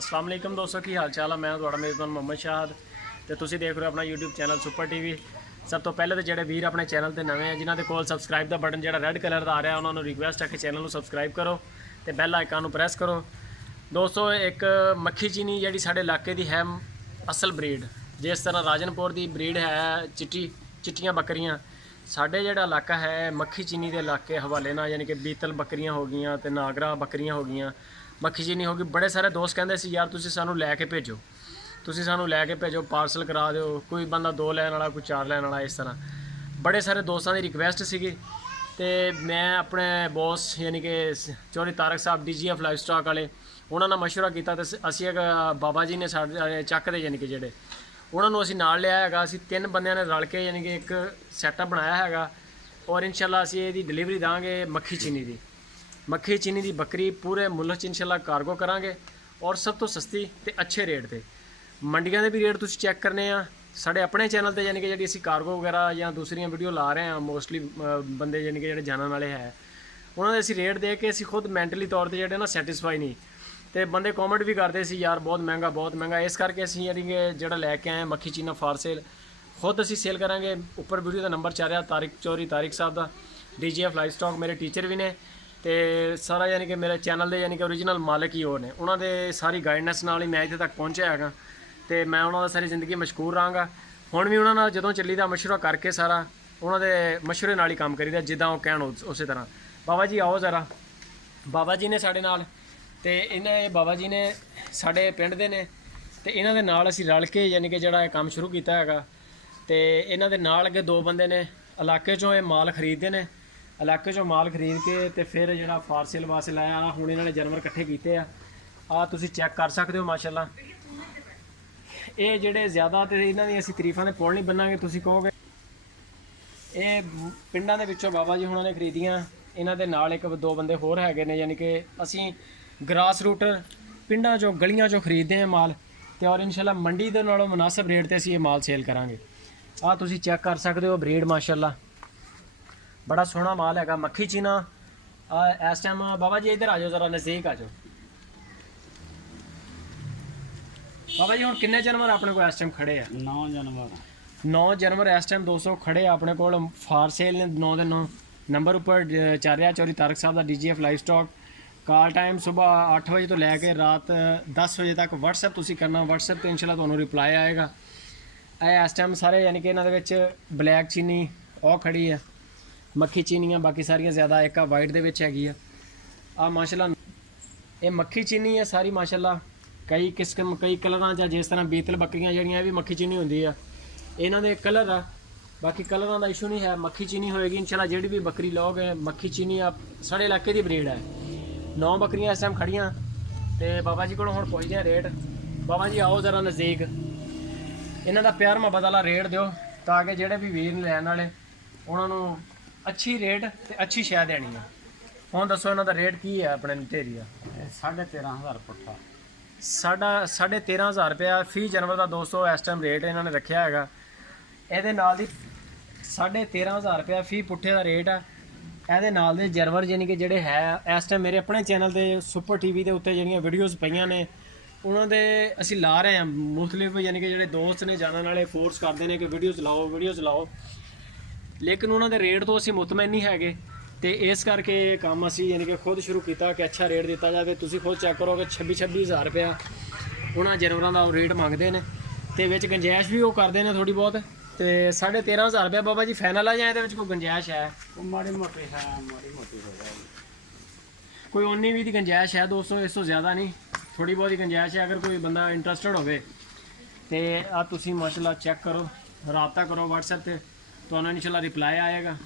अस्सलाम वालेकुम दोस्तों, की हाल चाल है। मैं थोड़ा मेज़बान मोहम्मद शाहद तो तुसी देख रहे हो अपना यूट्यूब चैनल सुपर टीवी। सब तो पहले तो जो वीर अपने चैनल पर नवे हैं जिन्होंने कोल सबसक्राइब का बटन जो रेड कलर का आ रहा है उन्होंने रिक्वेस्ट है कि चैनल को सबसक्राइब करो तो बैल आइकन को प्रेस करो। दोस्तों एक मक्खी चीनी जी साढ़े इलाके की है असल ब्रीड, जिस तरह राजनपुर की ब्रीड है चिट्टियाँ बकरियाँ, साढ़े जो इलाका है मक्खी चीनी के इलाके हवाले ना, यानी कि बीतल बकरियाँ हो गई तो नागरा बकरियाँ हो गई, मक्खी चीनी हो गई। बड़े सारे दोस्त कहते सी यार तुसी सानू लैके भेजो, तुसी सानू लैके भेजो, पार्सल करा दो, कोई बंदा 2 लैन वाला कोई 4 लैन वाला, इस तरह बड़े सारे दोस्तों की रिक्वेस्ट सी। तो मैं अपने बॉस यानी कि चौधरी तारक साहब DGF लाइफ स्टॉक वाले उन्होंने मशवरा किया तो असी एक बाबा जी ने साढ़े चक दे यानी कि जोड़े उन्होंने असी नाल लिया है, असी 3 बंदे ने रल के यानी कि एक सैटअप बनाया है और इंशाल्लाह असी ये डिलीवरी देंगे मक्खी चीनी की बकरी पूरे मुल्क च इंशाल्लाह कार्गो करांगे और सब तो सस्ती तो अच्छे रेट पर। मंडियां के भी रेट तुम चैक करने साढ़े अपने चैनल पर यानी कि जी असी कार्गो वगैरह या दूसरिया वीडियो ला रहे हैं, मोस्टली बंदे यानी कि जोड़े जानने वाले है उन्होंने असी रेट दे के असी खुद मैंटली तौर पर जोड़े ना सैटिस्फाई नहीं, तो बंदे कॉमेंट भी करते सी यार बहुत महंगा, इस करके असी यानी कि जोड़ा लैके आए मक्खी चीना फार सेल खुद असी सेल करांगे। उपर वीडियो का नंबर चल रहा चौधरी तारिक साहब का DGF लाइफ स्टॉक मेरे टीचर भी ने, तो सारा यानी कि मेरे चैनल के यानी कि ओरिजिनल मालिक ही वो ने, उन्होंने सारी गाइडनेस नाल ही मैं इत्थे तक पहुँचा है। तो मैं उन्होंने सारी जिंदगी मशहूर रहांगा। हुण भी उन्होंने जो चली दा मशवरा करके सारा उन्होंने मशवरे नाल ही काम करीदा जिदा वो कहण उस तरह। बाबा जी आओ ज़रा, बाबा जी ने साढ़े नाल तो इन्हें बाबा जी ने साढ़े पिंड दे ने, तो इन्हां दे नाल असीं रल के यानी कि जिहड़ा काम शुरू किया है। तो इन्हां दे नाल अगे 2 बंदे ने इलाके चों ये माल खरीदते हैं, इलाके चों माल खरीद के तो फिर जो फारसेल वास्ते लाया हुण इन्होंने जानवर इकट्ठे किए आ तुसीं चैक कर सकते हो। माशाअल्लाह ये जोड़े ज़्यादा तो इन्हों दी असीं तरीफां दे पुल नहीं बन्नांगे, तुसीं कहोगे ये पिंडां दे विच्चों बाबा जी हुणां ने खरीदियां, इन्हां दे नाल एक 2 बंदे होर हैगे ने, यानी कि असीं ग्रास रूट पिंडां चों गलियां चों खरीदते हैं माल तो और इंशाल्लाह मंडी दे नालों मुनासिब रेट ते असीं ये माल सेल करांगे। आ तुसीं चैक कर सकते हो ब्रीड माशाल्लाह बड़ा सोहना माल हैगा मक्खी चीना। इस टाइम बाबा जी इधर आ जाओ ज़रा नज़दीक आ जाओ। बाबा जी हुण किन्ने जानवर अपने को इस टाइम खड़े हैं? 9 जानवर इस टाइम 200 खड़े अपने को फार सेल ने 9 के 9 नंबर उपर चल रहा चौधरी तारक साहब का DGF life stock. Call time सुबह 8 बजे तो लैके रात 10 बजे तक WhatsApp तुसीं करना, WhatsApp तो इंशाल्लाह तुहानूं रिप्लाई आएगा। इस टाइम सारे यानी कि इन्हां दे ब्लैक चीनी और खड़ी है, मक्खी चीनियाँ बाकी सारियां ज़्यादा एक वाइट दे विच हैगी आ माशाल्लाह। ये मक्खी चीनी है सारी माशाल्लाह, कई किस्म कई कलर चाहे जिस तरह बीतल बकरियां जड़ियाँ भी मक्खी चीनी होंदी है, इन्हां दे कलर आ बाकी कलर का इशू नहीं है। मक्खी चीनी होएगी इंशाल्लाह, जी भी बकरी लोगे मक्खी चीनी आप साढ़े इलाके की ब्रीड है। 9 बकरियां इस टाइम खड़ियाँ तो बाबा जी को हुण पुछदे हैं रेट। बाबा जी आओ ज़रा नज़दीक, इन्हां दा प्यार मुहब्बत वाला रेट दिओ ताकि जोड़े भी वीर लैन वाले उन्होंने अच्छी रेट तो अच्छी शै देनी है। हुण दसो इन्हां दा रेट की है अपने ढेरी का? 13,500 पुट्ठा, 13,500 रुपया फी जानवर का दोस्तों इस टाइम रेट इन्होंने रखा है। ये नाल दी 13,500 रुपया फी पुट्ठे का रेट है। ये नाल दे जानवर यानी कि जोड़े है इस टाइम मेरे अपने चैनल पर सुपर TV के उत्ते जिहड़ियां वीडियोज़ पईयां ने उन्होंने असी ला रहे हैं मुख्तलिफ यानी कि जोड़े दोस्त ने जानने वाले फोर्स करते हैं कि वीडियोज़ लाओ, लेकिन उन्होंने रेट तो असी मुतमैन नहीं है। तो इस करके काम असी यानी कि खुद शुरू किया कि अच्छा रेट दिता जाए। तुसीं खुद चेक करो कि 26,000 रुपया उन्होंने जानवरों का रेट मंगते हैं, तो विच गुंजाइश भी वो करते हैं थोड़ी बहुत। तो 13,500 रुपया बाबा जी फाइनल आ जाए, तो कोई गुंजाइश है? माड़ी मोटी है, माड़ी मोटी हो जाएगी, कोई 19-20 की गुंजाइश है दोस्तों, इस तो ज़्यादा नहीं, थोड़ी बहुत ही गुंजाइश है। अगर कोई बंदा इंटरस्टेड हो तो आप तुसीं माशाल्लाह चेक करो, रबता करो WhatsApp पर, तो उन्होंने इंशाल्लाह रिप्लाई आएगा।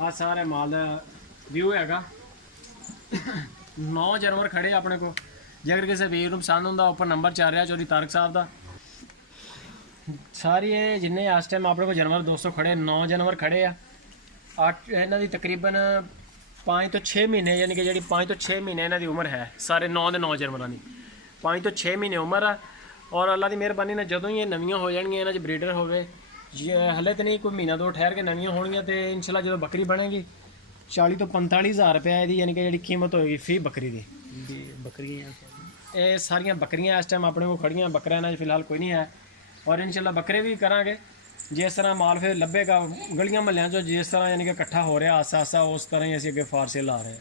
आ सारे माल व्यू हैगा 9 जानवर खड़े अपने को, जे अगर किसी वीर पसंद होंगे उपर नंबर चल रहा चौधरी तारक साहब का। सारी जिन्हें इस टाइम अपने को जानवर 200 खड़े 9 जानवर खड़े आ। इन्हों की तकरीबन 5 तो 6 महीने यानी कि जी 5 तो 6 महीने इन्हों की उम्र है। सारे 9 के 9 जानवरों की 5 तो 6 महीने उम्र आ। और अल्लाह की मेहरबानी ने जो ही ये नवियाँ हो जाएगियां इन्हों ब्रीडर हो हले तो नहीं, कोई महीना 2 ठहर के नवियाँ होणगियां तो इंशाल्लाह जो बकरी बनेगी 40 तो 45,000 रुपया यानी कि जी कीमत होएगी फी बकरी की। बकरियाँ ਇਹ ਸਾਰੀਆਂ ਬੱਕਰੀਆਂ ਇਸ ਟਾਈਮ ਆਪਣੇ ਕੋਲ ਖੜੀਆਂ, ਬੱਕਰਿਆਂ ਨਾਲ ਫਿਲਹਾਲ ਕੋਈ ਨਹੀਂ ਹੈ। ਔਰ ਇਨਸ਼ਾਅੱਲਾ ਬੱਕਰੇ ਵੀ ਕਰਾਂਗੇ ਜਿਸ ਤਰ੍ਹਾਂ ਮਾਲ ਫਿਰ ਲੱਭੇਗਾ ਗਲੀਆਂ ਮਹੱਲਿਆਂ 'ਚੋਂ, ਜਿਸ ਤਰ੍ਹਾਂ ਯਾਨੀ ਕਿ ਇਕੱਠਾ ਹੋ ਰਿਹਾ ਆਸਾ ਆਸਾ, ਉਸ ਤਰ੍ਹਾਂ ਹੀ ਅਸੀਂ ਅੱਗੇ ਫਾਰਸੇ ਲਾ ਰਹੇ ਹਾਂ।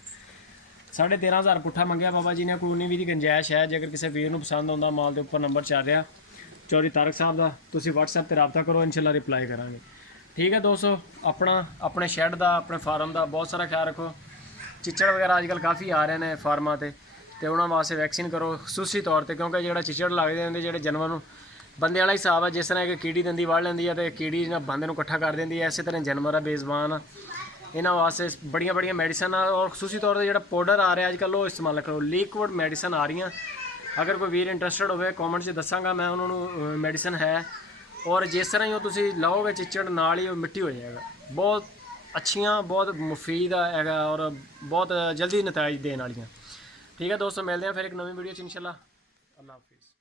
13,500 ਪੁੱਠਾ ਮੰਗਿਆ ਬਾਬਾ ਜੀ ਨੇ। ਕੋਈ 19 20 ਦੀ ਗੁੰਜਾਇਸ਼ ਹੈ, ਜੇਕਰ ਕਿਸੇ ਵੀਰ ਨੂੰ ਪਸੰਦ ਆਉਂਦਾ ਮਾਲ ਦੇ ਉੱਪਰ ਨੰਬਰ ਚੱਲ ਰਿਹਾ ਚੌਧਰੀ ਤਾਰਕ ਸਾਹਿਬ ਦਾ, ਤੁਸੀਂ WhatsApp ਤੇ ਰਾਬਤਾ ਕਰੋ, ਇਨਸ਼ਾਅੱਲਾ ਰਿਪਲਾਈ ਕਰਾਂਗੇ। ਠੀਕ ਹੈ ਦੋਸਤੋ, ਆਪਣੇ ਸ਼ੈੱਡ ਦਾ, ਆਪਣੇ ਫਾਰਮ ਦਾ ਬਹੁਤ ਸਾਰਾ ਖਿਆਲ ਰੱਖੋ। ਚਿੱਚੜ ਵਗੈਰਾ ਅੱਜ ਕੱਲ੍ਹ ਕਾਫੀ ਆ ਰਹੇ ਨੇ ਫਾਰਮਾਂ ਤੇ ਉਹਨਾਂ ਵਾਸਤੇ ਵੈਕਸੀਨ ਕਰੋ ਖੁਸੂਸੀ ਤੌਰ ਤੇ, ਕਿਉਂਕਿ ਜਿਹੜਾ ਚਿੱਚੜ ਲੱਗਦੇ ਹੁੰਦੇ ਜਿਹੜੇ ਜਾਨਵਰ ਨੂੰ ਬੰਦੇ ਵਾਲਾ ਹਿਸਾਬ ਹੈ। ਜਿਸ ਤਰ੍ਹਾਂ ਕਿ ਕੀੜੀ ਦੰਦੀ ਵੜ ਲੈਂਦੀ ਹੈ ਤੇ ਕੀੜੀ ਨਾਲ ਬੰਦੇ ਨੂੰ ਇਕੱਠਾ ਕਰ ਦਿੰਦੀ ਹੈ, ਇਸੇ ਤਰ੍ਹਾਂ ਜਾਨਵਰ ਆ ਬੇਜ਼ਬਾਨ ਆ, ਇਹਨਾਂ ਵਾਸਤੇ ਬੜੀਆਂ ਮੈਡੀਸਨ ਆ। ਔਰ ਖੁਸੂਸੀ ਤੌਰ ਤੇ ਜਿਹੜਾ ਪਾਊਡਰ ਆ ਰਿਹਾ ਅੱਜ ਕੱਲ੍ਹ ਉਹ ਇਸਤੇਮਾਲ ਕਰੋ। ਲਿਕੁਇਡ ਮੈਡੀਸਨ ਆ ਰਹੀਆਂ, ਅਗਰ ਕੋਈ ਵੀਰ ਇੰਟਰਸਟਡ ਹੋਵੇ ਕਮੈਂਟ 'ਚ ਦੱਸਾਂਗਾ ਮੈਂ ਉਹਨਾਂ ਨੂੰ ਮੈਡੀਸਨ ਹੈ। ਔਰ ਜਿਸ ਤਰ੍ਹਾਂ ਹੀ ਉਹ ਤੁਸੀਂ ਲਾਓਗੇ ਚਿੱਚੜ ਨਾਲ ਹੀ ਉਹ ਮਿੱਟੀ ਹੋ ਜਾਏਗਾ। ਬਹੁਤ ਅੱਛੀਆਂ, ਬਹੁਤ ਮੁਫੀਦ ਹੈਗਾ ਔਰ ਬਹੁਤ ਜਲਦੀ ਨਤੀਜੇ ਦੇਣ ਵਾਲੀਆਂ। ਠੀਕ ਹੈ ਦੋਸਤੋ, ਮਿਲਦੇ ਹਾਂ ਫਿਰ ਇੱਕ ਨਵੀਂ ਵੀਡੀਓ 'ਚ ਇਨਸ਼ਾਅੱਲਾ। ਅੱਲਾਹ ਹਾਫਿਜ਼।